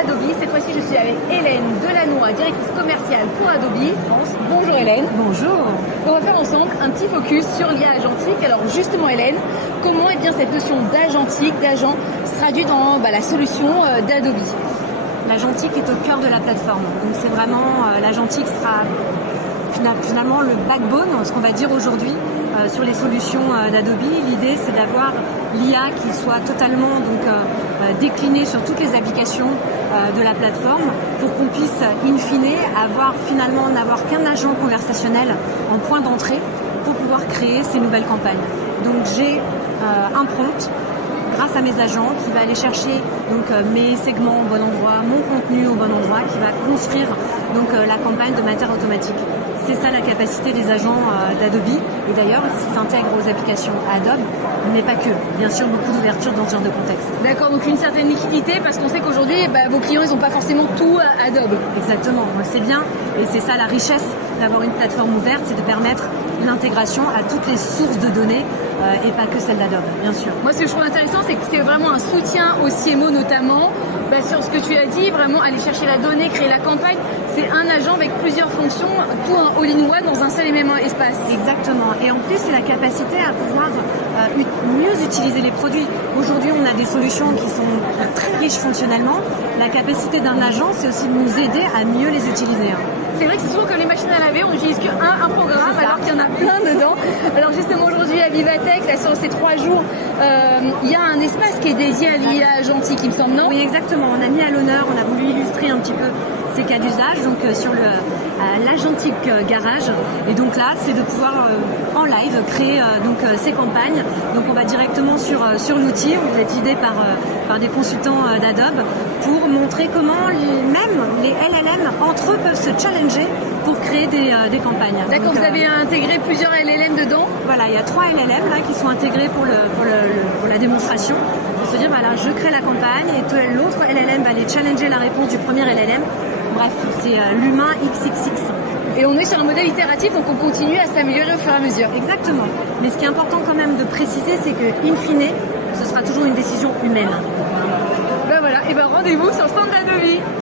d'Adobe. Cette fois-ci, je suis avec Hélène Delannoy, directrice commerciale pour Adobe France. Bonjour Hélène. Bonjour. On va faire ensemble un petit focus sur l'IA agentique. Alors justement Hélène, comment cette notion d'agentique, d'agent, se traduit dans la solution d'Adobe? L'agentique est au cœur de la plateforme. Donc c'est vraiment, l'agentique sera finalement le backbone, ce qu'on va dire aujourd'hui, sur les solutions d'Adobe. L'idée, c'est d'avoir l'IA qui soit totalement déclinée sur toutes les applications de la plateforme pour qu'on puisse, in fine, n'avoir qu'un agent conversationnel en point d'entrée pour pouvoir créer ces nouvelles campagnes. Donc j'ai un prompt grâce à mes agents qui va aller chercher mes segments au bon endroit, mon contenu au bon endroit, qui va construire la campagne de manière automatique. C'est ça la capacité des agents d'Adobe. Et d'ailleurs, ils s'intègrent aux applications Adobe, mais pas que. Bien sûr, beaucoup d'ouverture dans ce genre de contexte. D'accord, donc une certaine liquidité, parce qu'on sait qu'aujourd'hui, vos clients, ils n'ont pas forcément tout à Adobe. Exactement, c'est bien. Et c'est ça la richesse d'avoir une plateforme ouverte, c'est de permettre l'intégration à toutes les sources de données et pas que celle d'Adobe, bien sûr. Moi, ce que je trouve intéressant, c'est que c'est vraiment un soutien au CMO notamment, sur ce que tu as dit, vraiment aller chercher la donnée, créer la campagne. C'est un agent avec plusieurs fonctions, tout en all-in-one dans un seul et même espace. Exactement. Et en plus, c'est la capacité à pouvoir mieux utiliser les produits. Aujourd'hui, on a des solutions qui sont très riches fonctionnellement. La capacité d'un agent, c'est aussi de nous aider à mieux les utiliser. C'est vrai que c'est souvent comme les machines à laver, on n'utilise qu'un programme alors qu'il y en a plein dedans. Alors justement aujourd'hui à Vivatech, là, sur ces 3 jours, il y a un espace qui est dédié à l'IA agentique, il me semble, non? Oui, exactement. On a mis à l'honneur, on a voulu illustrer un petit peu ces cas d'usage, sur l'agentique garage. Et donc là, c'est de pouvoir en live créer ces campagnes. Donc on va directement sur l'outil, on va être guidé par des consultants d'Adobe pour montrer comment même les LLM entre eux peuvent se challenger pour créer des campagnes. D'accord, vous avez intégré plusieurs LLM dedans? Voilà, il y a 3 LLM là qui sont intégrés pour la démonstration. Pour se dire, je crée la campagne et l'autre LLM va aller challenger la réponse du premier LLM. Bref, c'est l'humain XXX. Et on est sur un modèle itératif, donc on continue à s'améliorer au fur et à mesure. Exactement. Mais ce qui est important quand même de préciser, c'est que, in fine, ce sera toujours une décision humaine. Voilà, et rendez-vous sur le stand d'Adobe.